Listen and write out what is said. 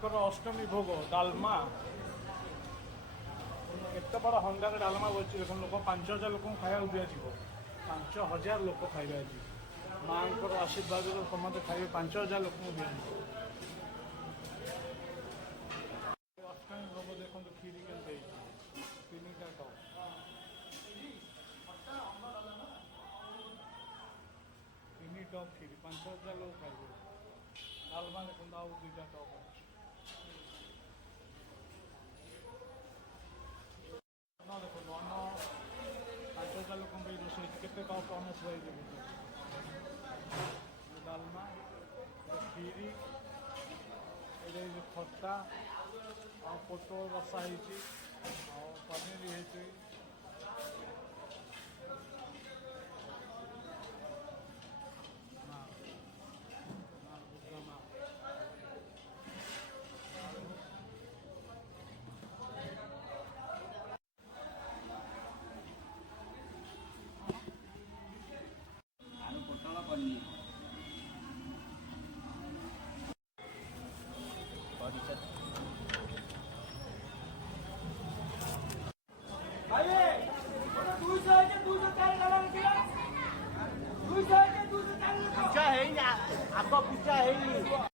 ମାଙ୍କର ଅଷ୍ଟମୀ ଭୋଗ ଡାଲମା କେତେ ବଡ଼ ହଣ୍ଡାରେ ଡାଲମା ବସିଛି ଦେଖନ୍ତୁ ଲୋକ 5,000 ଲୋକଙ୍କୁ ଖାଇବାକୁ ଦିଆଯିବ 5,000 ଲୋକ ଖାଇବେ ଆଜି ମାଙ୍କର ଆଶୀର୍ବାଦରୁ ସମସ୍ତେ ଖାଇବେ 5,000 ଲୋକଙ୍କୁ ଦିଆଯିବ ଅଷ୍ଟମୀ ଭୋଗ ଦେଖନ୍ତୁ କ୍ଷୀରି କେମିତି ହେଇଛି 3ଟା କପ୍ ଟପ୍ କ୍ଷୀରି 5,000 ଲୋକ ଖାଇବେ। ଡାଲମା ଦେଖନ୍ତୁ ଆଉ 2ଟା ଟପ୍ ଅଛି। ଅନ୍ନ ଦେଖନ୍ତୁ ଅନ୍ନ 5,000 ଲୋକଙ୍କ ପାଇଁ ରୋଷେଇ ହେଇଛି। କେତେ ଟପ୍ ଅନ୍ନ ଥୁଆ ହେଇଛି ଦେଖନ୍ତୁ। ଡାଲମା, କ୍ଷୀରି, ଏଇଟା ଯେଉଁ ଖଟା ଆଉ ପୋଟଳ ରସା ହେଇଛି ଆଉ ପନିର ହେଇଛି। ଆଳୁ ପୋଟଳ ପନିର ପୂଜା ହେଇନି ଆଗ ପୂଜା ହେଇନି।